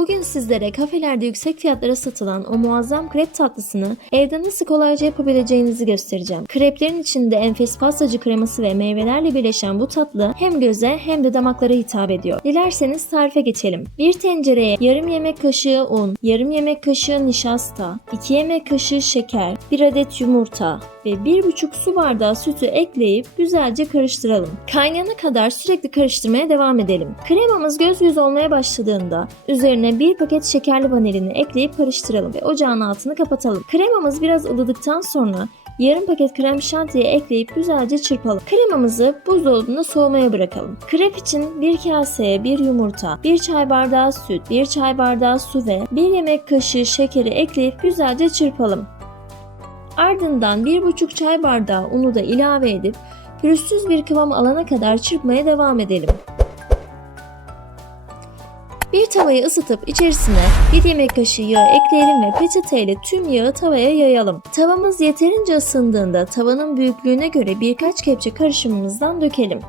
Bugün sizlere kafelerde yüksek fiyatlara satılan o muazzam krep tatlısını evde nasıl kolayca yapabileceğinizi göstereceğim. Kreplerin içinde enfes pastacı kreması ve meyvelerle birleşen bu tatlı hem göze hem de damaklara hitap ediyor. Dilerseniz tarife geçelim. Bir tencereye yarım yemek kaşığı un, yarım yemek kaşığı nişasta, 2 yemek kaşığı şeker, 1 adet yumurta ve 1,5 su bardağı sütü ekleyip güzelce karıştıralım. Kaynayana kadar sürekli karıştırmaya devam edelim. Kremamız göz göz olmaya başladığında üzerine bir paket şekerli vanilini ekleyip karıştıralım ve ocağın altını kapatalım. Kremamız biraz ılıdıktan sonra yarım paket krem şantiyi ekleyip güzelce çırpalım. Kremamızı buzdolabında soğumaya bırakalım. Krep için bir kaseye bir yumurta, bir çay bardağı süt, bir çay bardağı su ve bir yemek kaşığı şekeri ekleyip güzelce çırpalım. Ardından 1,5 çay bardağı unu da ilave edip pürüzsüz bir kıvam alana kadar çırpmaya devam edelim. Bir tavayı ısıtıp içerisine 1 yemek kaşığı yağ ekleyelim ve peçeteyle tüm yağı tavaya yayalım. Tavamız yeterince ısındığında tavanın büyüklüğüne göre birkaç kepçe karışımımızdan dökelim.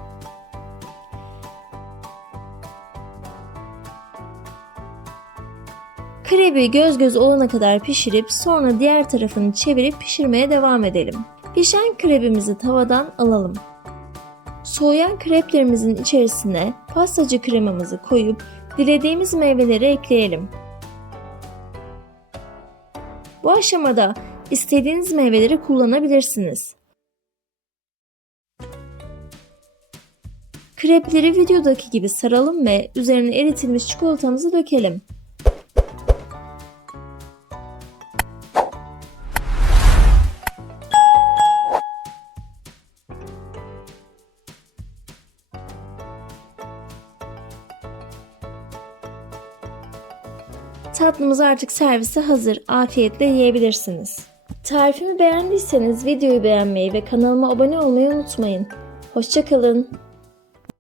Krebi göz göz olana kadar pişirip sonra diğer tarafını çevirip pişirmeye devam edelim. Pişen krebimizi tavadan alalım. Soğuyan kreplerimizin içerisine pastacı kremamızı koyup dilediğimiz meyveleri ekleyelim. Bu aşamada istediğiniz meyveleri kullanabilirsiniz. Krepleri videodaki gibi saralım ve üzerine eritilmiş çikolatamızı dökelim. Tatlımız artık servise hazır. Afiyetle yiyebilirsiniz. Tarifimi beğendiyseniz videoyu beğenmeyi ve kanalıma abone olmayı unutmayın. Hoşçakalın.